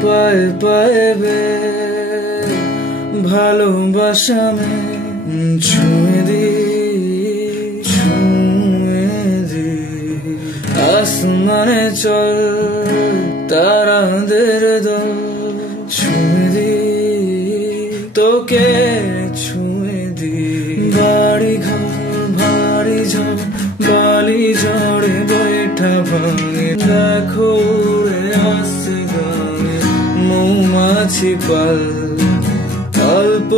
পায়ে পায়ে বে ভালোবাসা মে ছুঁয়ে দি আসমানে চল তারাদের দল ছুঁয়ে দি তোকে ছুঁয়ে দি বাড়ি ঘর ভারী ঝড় বালি ঝড়ে বৈঠা ভাঙে দেখো উড়ে আসছে গানে মৌমাছি পাল অল্প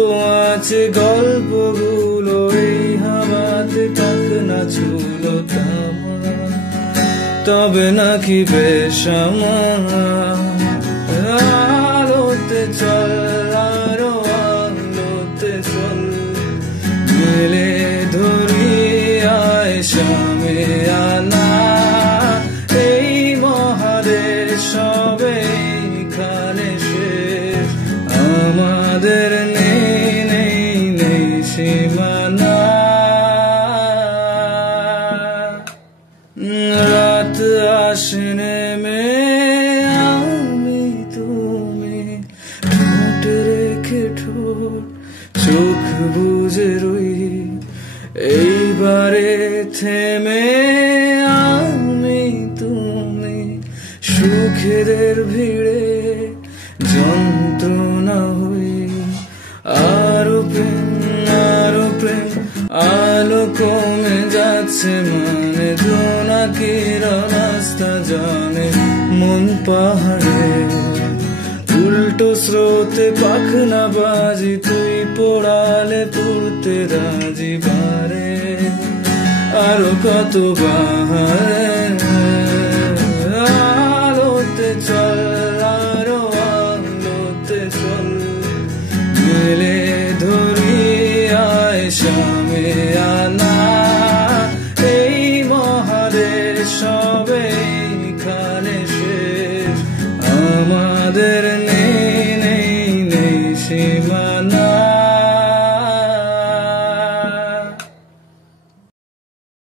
আছে গল্পগুলো এই হাওয়াতে কাক না ছুলো তবে নাকি বেশ আলোতে চল আরো আলোতে চল মেলে ধরি আয় সামে আনা এই মহাদেশ সবে খানে শেষ আমাদের নেই নেই নেই সীমানা রাত আসনে মে আমি তুমি ঠোঁটে রেখে ঠোঁট চোখ বুঝে রই এইবারে থেমে আমি তুমি সুখের ভিড়ে যন্ত্রণা হই আরো প্রেম আলো কমে যাচ্ছে মানে জোনাকির রাস্তা জানে মন পাহাড়ে উল্টো স্রোতে পাখনা বাজি তুই পড়ালে পড়তে রাজি বারে আরো কত বাহারে আলোতে চল আরো আলোতে চল মেলে ধরি আয় সামে